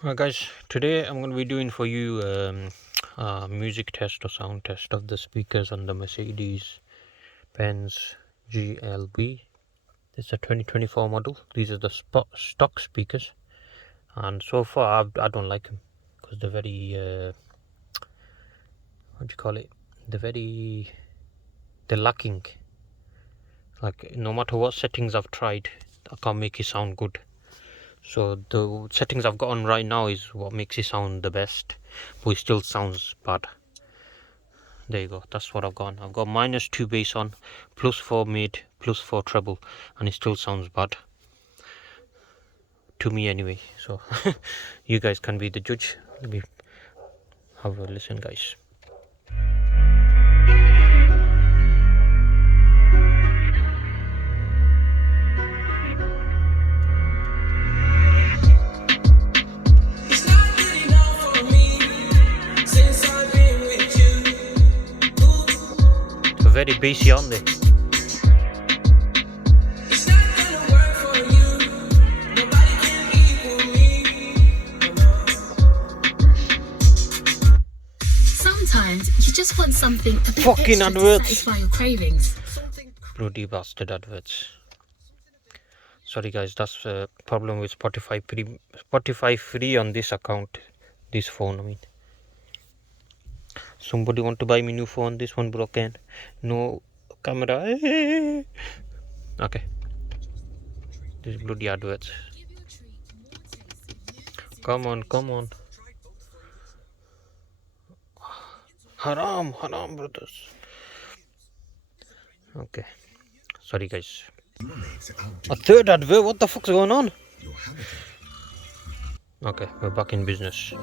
Alright guys, today I'm going to be doing for you a music test or sound test of the speakers on the Mercedes Benz GLB. This is a 2024 model. These are the stock speakers, and so far I don't like them because they're very what do you call it, they're lacking. Like, no matter what settings I've tried, I can't make it sound good. So the settings I've got on right now is what makes it sound the best, but it still sounds bad. There you go, that's what I've got. I've got -2 bass on, +4 mid, +4 treble, and it still sounds bad. To me anyway, so you guys can be the judge. Let me have a listen, guys. Very bassy, aren't they? Sometimes you just want something a bit fucking extra adverts. to satisfy your cravings. Bloody bastard adverts. Sorry guys, that's a problem with Spotify free on this account, this phone. I mean, somebody want to buy me new phone, this one broken, no camera. Okay, these bloody adverts. Come on, haram brothers. Okay, sorry guys. A third advert, what the fuck's going on? Okay, we're back in business.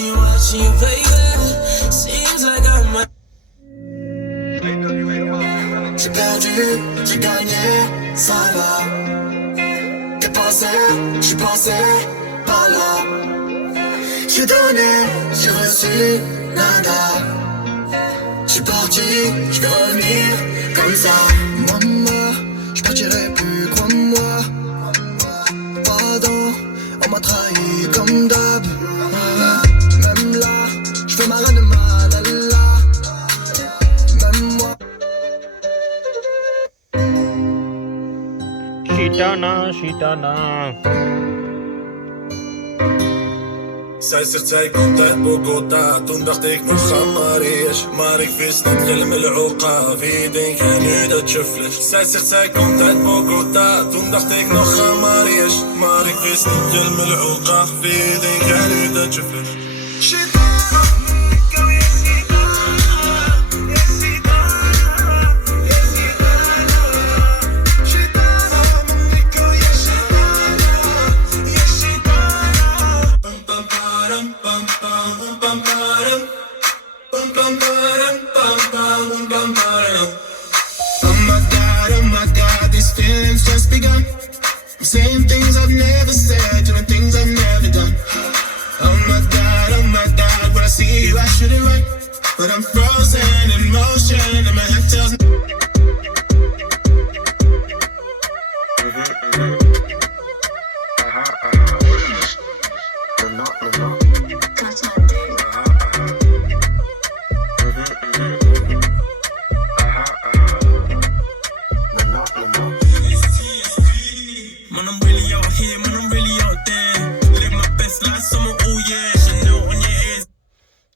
Watching you play that. Seems like I might. J'ai perdu, j'ai gagné, ça va. T'es passé, j'suis passé par là. J'ai donné, j'ai reçu, nada. J'suis parti, j'vais revenir comme ça. Maman, j'partirai plus, crois-moi. Pardon, on m'a trahi comme d'hab. Même là, j'fais malin de Madala. Même moi. Shitana. Zij zegt zij komt uit Bogota. Toen dacht ik nog aan Marië's. Maar ik wist niet helemaal oka. Wie denk jij nu dat je flasht? Zij zegt zij komt uit Bogota. Toen dacht ik nog aan Marië's. Maar ik wist niet helemaal oka. Wie denk jij nu dat je flasht? Oh my God, these feelings just begun. I'm saying things I've never said, doing things I've never done. Oh my God, when I see you I should it right. But I'm frozen in motion and my head tells me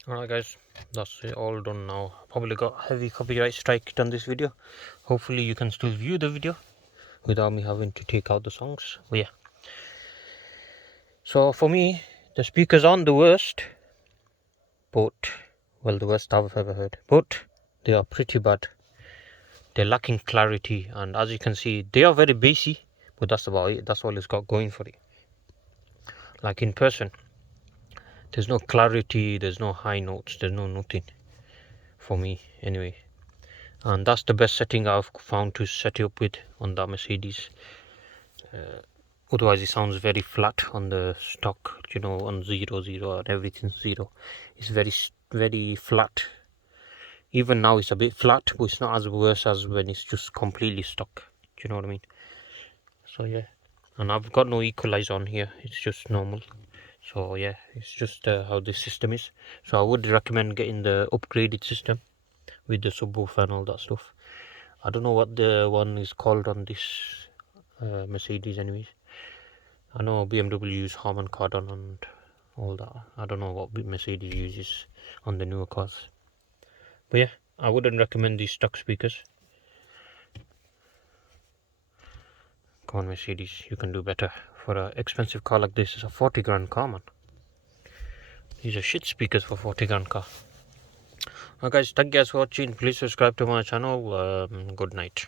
Alright guys, that's it, all done now. Probably got heavy copyright strike on this video. Hopefully you can still view the video without me having to take out the songs. But yeah, so for me the speakers aren't the worst, but well, the worst I've ever heard, but they are pretty bad. They're lacking clarity, and as you can see they are very bassy, but that's about it. That's all it's got going for it. Like in person, there's no clarity, there's no high notes, there's no nothing for me anyway. and that's the best setting I've found to set it up with on the Mercedes. Otherwise it sounds very flat on the stock, you know, on 0 and everything's 0. It's very flat. Even now it's a bit flat, but it's not as worse as when it's just completely stuck. Do you know what I mean? So yeah, and I've got no equalizer on here, it's just normal. So yeah, it's just how this system is. So I would recommend getting the upgraded system with the subwoofer and all that stuff. I don't know what the one is called on this Mercedes anyways. I know BMW use Harman Kardon and all that. I don't know what Mercedes uses on the newer cars. But yeah, I wouldn't recommend these stock speakers. Come on Mercedes, you can do better. For an expensive car like this, it's a 40 grand car, man. These are shit speakers for 40 grand car. Well guys, thank you guys for watching. Please subscribe to my channel. Good night.